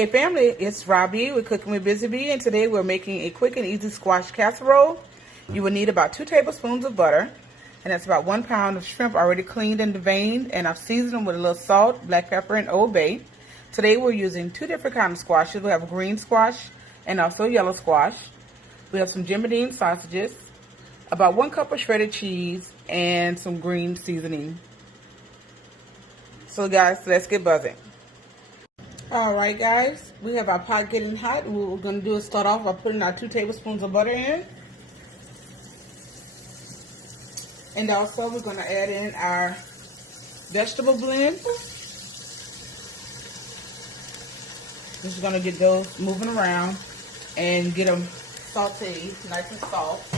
Hey family, it's Robbie with Cooking with Busy Bee, and today we're making a quick and easy squash casserole. You will need about 2 tablespoons of butter, and that's about 1 pound of shrimp already cleaned and deveined, and I've seasoned them with a little salt, black pepper, and Old Bay. Today we're using 2 different kinds of squashes. We have green squash and also yellow squash. We have some Jimmy sausages, about 1 cup of shredded cheese, and some green seasoning. So guys, let's get buzzing. Alright guys, we have our pot getting hot. What we're going to do is start off by putting our 2 tablespoons of butter in. And also we're going to add in our vegetable blend. Just going to get those moving around and get them sauteed nice and soft.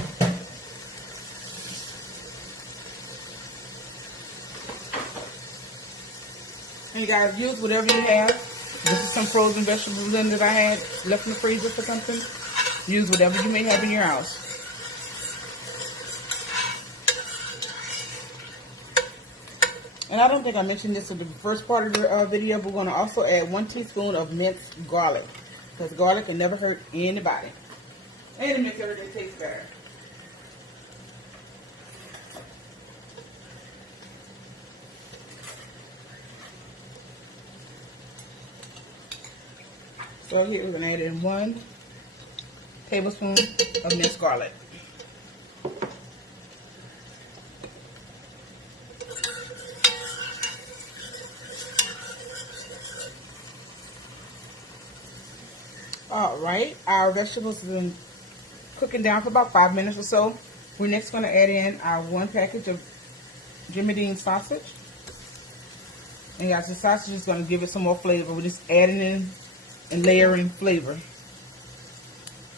And you guys use whatever you have. This is some frozen vegetable blend that I had left in the freezer for something. Use whatever you may have in your house. And I don't think I mentioned this in the first part of the video, but we're going to also add 1 teaspoon of minced garlic. Because garlic can never hurt anybody. And it makes everything taste better. So here we're going to add in 1 tablespoon of minced garlic. Alright, our vegetables have been cooking down for about 5 minutes or so. We're next going to add in our 1 package of Jimmy sausage. And guys, the sausage is going to give it some more flavor. We're just adding in and layering flavor.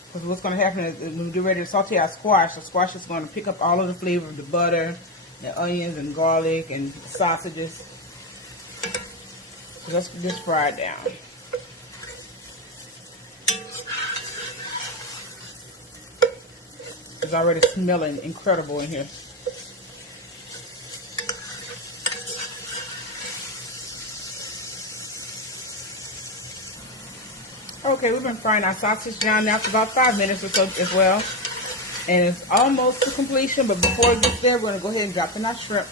Because what's going to happen is when we get ready to saute our squash, the squash is going to pick up all of the flavor of the butter, the onions and garlic and the sausages. So let's just fry it down. It's already smelling incredible in here. Okay, we've been frying our sausage down now for about 5 minutes or so as well. And it's almost to completion, but before it gets there, we're going to go ahead and drop in our shrimp.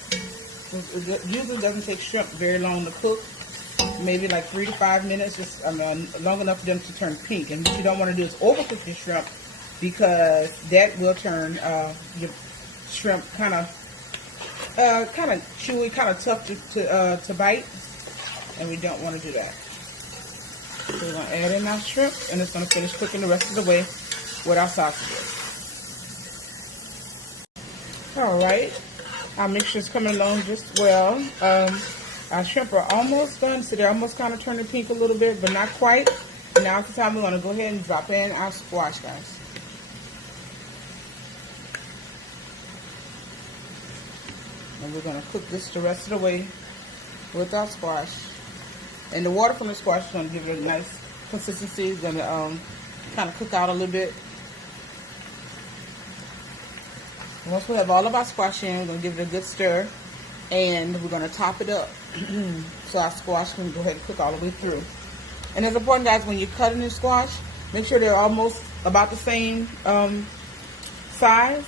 It usually doesn't take shrimp very long to cook. Maybe like 3 to 5 minutes, just long enough for them to turn pink. And what you don't want to do is overcook your shrimp, because that will turn your shrimp kind of chewy, kind of tough to bite. And we don't want to do that. So we're going to add in our shrimp, and it's going to finish cooking the rest of the way with our sausages. Alright, our mixture is coming along just well. Our shrimp are almost done, so they're almost kind of turning pink a little bit, but not quite. And now it's the time we're going to go ahead and drop in our squash, guys. And we're going to cook this the rest of the way with our squash. And the water from the squash is going to give it a nice consistency. It's going to kind of cook out a little bit. Once we have all of our squash in, we're going to give it a good stir. And we're going to top it up so our squash can go ahead and cook all the way through. And it's important, guys, when you're cutting your squash, make sure they're almost about the same size,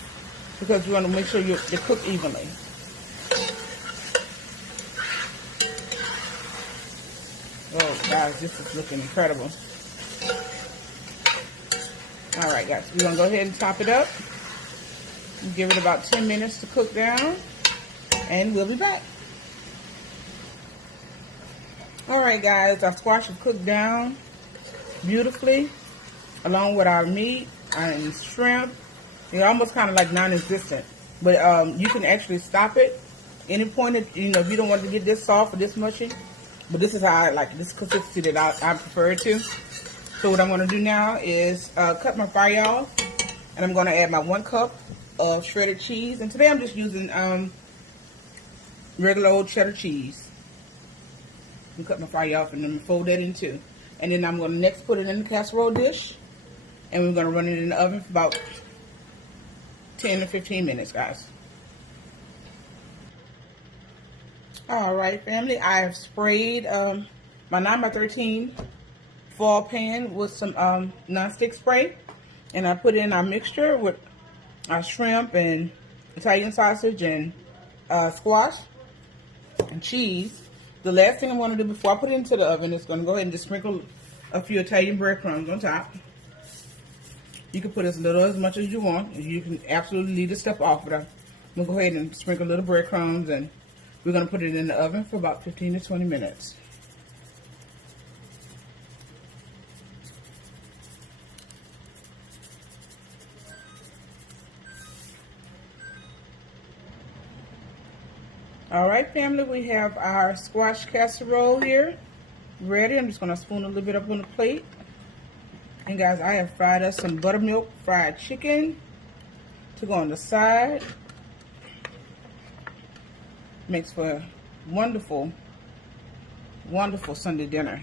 because you want to make sure they're cooked evenly. Oh, guys, this is looking incredible. Alright, guys, we're going to go ahead and top it up. Give it about 10 minutes to cook down, and we'll be back. Alright, guys, our squash is cooked down beautifully, along with our meat and shrimp. They're almost kind of like non-existent, but you can actually stop it any point if you don't want to get this soft or this mushy. But this is how I like this consistency that I prefer it to. So what I'm going to do now is cut my fire off, and I'm going to add my 1 cup of shredded cheese. And today I'm just using regular old cheddar cheese. And cut my fire off, and then fold that in too. And then I'm going to next put it in the casserole dish, and we're going to run it in the oven for about 10 to 15 minutes, guys. Alright, family, I have sprayed my 9x13 foil pan with some nonstick spray, and I put in our mixture with our shrimp and Italian sausage and squash and cheese. The last thing I'm going to do before I put it into the oven is going to go ahead and just sprinkle a few Italian breadcrumbs on top. You can put as little as much as you want. You can absolutely leave the stuff off, but I'm going to go ahead and sprinkle a little breadcrumbs, and we're going to put it in the oven for about 15 to 20 minutes. Alright family, we have our squash casserole here ready. I'm just going to spoon a little bit up on the plate. And guys, I have fried us some buttermilk fried chicken to go on the side. Makes for a wonderful, wonderful Sunday dinner.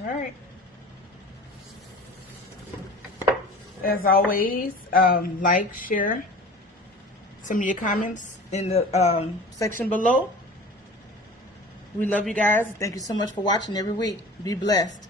Alright. As always, like, share some of your comments in the section below. We love you guys. Thank you so much for watching every week. Be blessed.